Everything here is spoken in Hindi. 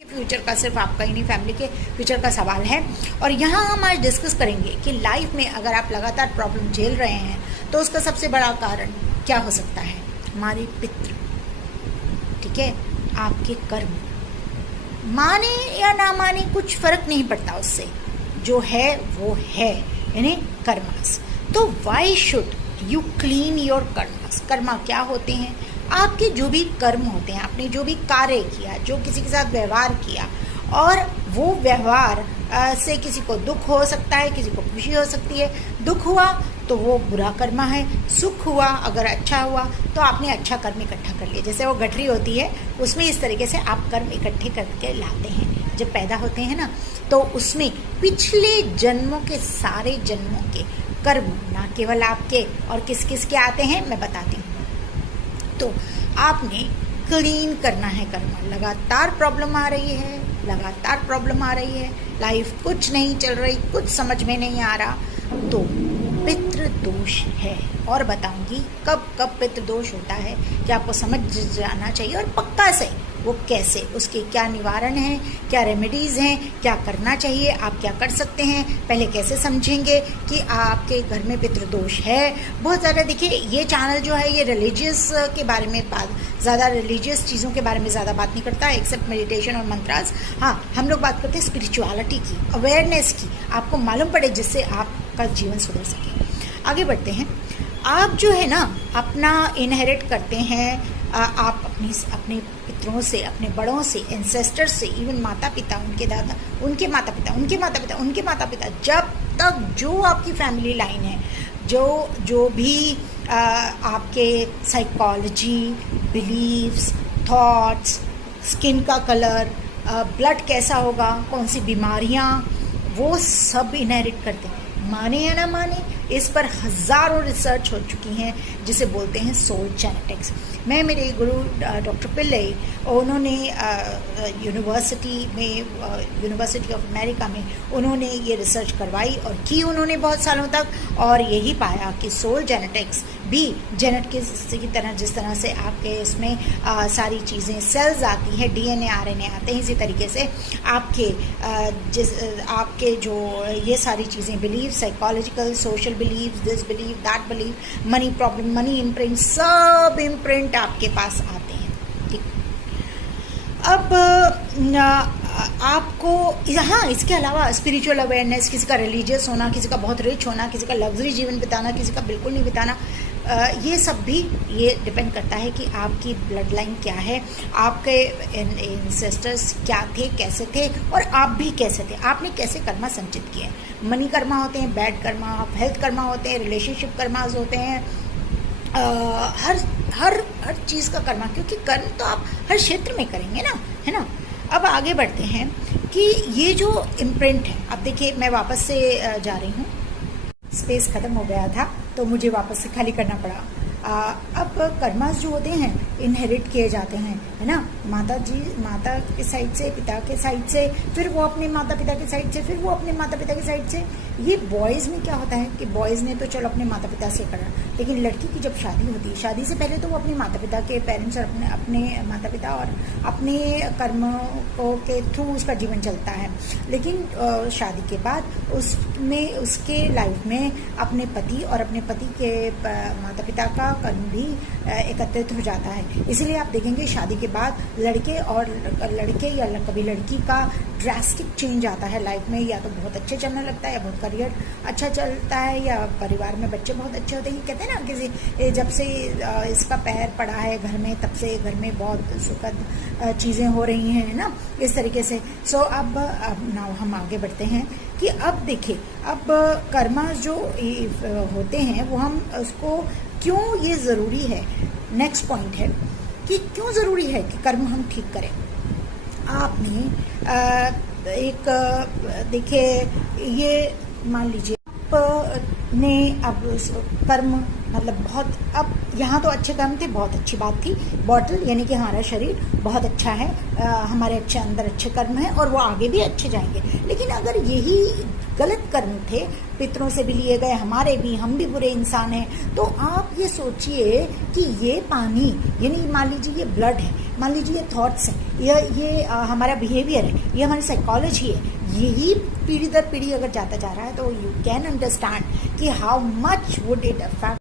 फ्यूचर का, सिर्फ आपका ही नहीं, फैमिली के फ्यूचर का सवाल है। और यहाँ हम आज डिस्कस करेंगे कि लाइफ में अगर आप लगातार प्रॉब्लम झेल रहे हैं तो उसका सबसे बड़ा कारण क्या हो सकता है? हमारे पितृ, ठीक है, आपके कर्म। माने या ना माने कुछ फर्क नहीं पड़ता, उससे जो है वो है, यानी कर्मास। तो why should you clean your karmas? Karma क्या होते हैं? आपके जो भी कर्म होते हैं, आपने जो भी कार्य किया, जो किसी के साथ व्यवहार किया, और वो व्यवहार से किसी को दुख हो सकता है, किसी को खुशी हो सकती है। दुख हुआ तो वो बुरा कर्मा है, सुख हुआ अगर अच्छा हुआ तो आपने अच्छा कर्म इकट्ठा कर लिया। जैसे वो गठरी होती है, उसमें इस तरीके से आप कर्म इकट्ठे करके लाते हैं जब पैदा होते हैं ना, तो उसमें पिछले जन्मों के, सारे जन्मों के कर्म, ना केवल आपके, और किस किस के आते हैं मैं बताती हूँ। तो आपने क्लीन करना है कर्म। लगातार प्रॉब्लम आ रही है, लगातार प्रॉब्लम आ रही है, लाइफ कुछ नहीं चल रही, कुछ समझ में नहीं आ रहा, तो पितृ दोष है। और बताऊंगी कब कब पितृ दोष होता है कि आपको समझ जाना चाहिए, और पक्का से वो कैसे, उसके क्या निवारण हैं, क्या रेमेडीज़ हैं, क्या करना चाहिए, आप क्या कर सकते हैं। पहले कैसे समझेंगे कि आपके घर में पितृदोष है। बहुत ज़्यादा देखिए, ये चैनल जो है ये रिलीजियस के बारे में ज़्यादा, रिलीजियस चीज़ों के बारे में ज़्यादा बात नहीं करता, एक्सेप्ट मेडिटेशन और मंत्रास। हाँ, हम लोग बात करते हैं स्पिरिचुअलिटी की, अवेयरनेस की, आपको मालूम पड़े, जिससे आपका जीवन सुधर सके। आगे बढ़ते हैं। आप जो है ना अपना इनहेरिट करते हैं, आप अपने पितरों से, अपने बड़ों से, एंसेस्टर्स से, इवन माता पिता, उनके दादा, उनके माता पिता, उनके माता पिता, उनके माता पिता, जब तक जो आपकी फैमिली लाइन है, जो भी आपके साइकोलॉजी, बिलीव्स, थॉट्स, स्किन का कलर, ब्लड कैसा होगा, कौन सी बीमारियाँ, वो सब इनहेरिट करते हैं। माने या ना माने, इस पर हज़ारों रिसर्च हो चुकी हैं, जिसे बोलते हैं सोल जेनेटिक्स। मैं, मेरे गुरु डॉक्टर पिल्लई, उन्होंने यूनिवर्सिटी ऑफ अमेरिका में उन्होंने ये रिसर्च करवाई और की उन्होंने बहुत सालों तक, और यही पाया कि सोल जेनेटिक्स भी जेनेटिक्स की तरह, जिस तरह से आपके इसमें सारी चीज़ें, सेल्स आती हैं, डीएनए आरएनए आते हैं, इसी तरीके से आपके जो ये सारी चीज़ें, believe, psychological, social believe, this believe, that believe, money problem, money imprint, सब इम्प्रिंट आपके पास आते हैं। ठीक, अब आपको हाँ, इसके अलावा स्पिरिचुअल अवेयरनेस, किसी का रिलीजियस होना, किसी का बहुत रिच होना, किसी का लग्जरी जीवन बिताना, किसी का बिल्कुल नहीं बिताना, ये सब भी ये डिपेंड करता है कि आपकी ब्लड लाइन क्या है, आपके एंसेस्टर्स क्या थे, कैसे थे, और आप भी कैसे थे, आपने कैसे कर्मा संचित किए। मनी कर्मा होते हैं, बैड कर्मा, हेल्थ कर्मा होते हैं, रिलेशनशिप कर्मास होते हैं, हर चीज़ का कर्मा, क्योंकि कर्म तो आप हर क्षेत्र में करेंगे ना, है ना। अब आगे बढ़ते हैं कि ये जो इम्प्रिंट है, अब देखिए मैं वापस से जा रही हूँ, स्पेस ख़त्म हो गया था तो मुझे वापस से खाली करना पड़ा। अब कर्मास जो होते हैं इनहेरिट किए जाते हैं, है ना, माता के साइड से, पिता के साइड से, फिर वो अपने माता पिता के साइड से, फिर वो अपने माता पिता के साइड से। ये बॉयज़ में क्या होता है कि बॉयज़ ने तो चलो अपने माता पिता से करा, लेकिन लड़की की जब शादी होती है, शादी से पहले तो वो अपने माता पिता के पेरेंट्स और अपने माता पिता और अपने कर्मों के थ्रू उसका जीवन चलता है। लेकिन शादी के बाद उसमें, उसके लाइफ में अपने पति और अपने पति के माता पिता का कर्म भी एकत्रित हो जाता है। इसीलिए आप देखेंगे शादी के बाद लड़के या कभी लड़की का ड्रास्टिक चेंज आता है लाइफ में, या तो बहुत अच्छे चलने लगता है, या बहुत करियर अच्छा चलता है, या परिवार में बच्चे बहुत अच्छे होते हैं। कहते हैं ना, किसी जब से इसका पैर पड़ा है घर में, तब से घर में बहुत सुखद चीज़ें हो रही हैं, ना, इस तरीके से। सो अब नाउ हम आगे बढ़ते हैं कि अब देखिए, अब कर्मा जो होते हैं वो हम उसको क्यों ये ज़रूरी है, नेक्स्ट पॉइंट है कि क्यों ज़रूरी है कि कर्म हम ठीक करें। आपने एक देखिए, ये मान लीजिए आपने अब कर्म मतलब बहुत, अब यहाँ तो अच्छे कर्म थे, बहुत अच्छी बात थी, बॉटल यानी कि हमारा शरीर बहुत अच्छा है, हमारे अच्छे अंदर अच्छे कर्म हैं और वो आगे भी अच्छे जाएंगे। लेकिन अगर यही गलत कर्म थे, पितरों से भी लिए गए, हमारे भी, हम भी बुरे इंसान हैं। तो आप ये सोचिए कि ये पानी, यानी मान लीजिए ये ब्लड है, मान लीजिए ये थॉट्स है, ये हमारा बिहेवियर है, ये हमारी साइकोलॉजी है, यही पीढ़ी दर पीढ़ी अगर जाता जा रहा है तो यू कैन अंडरस्टैंड कि how much would it affect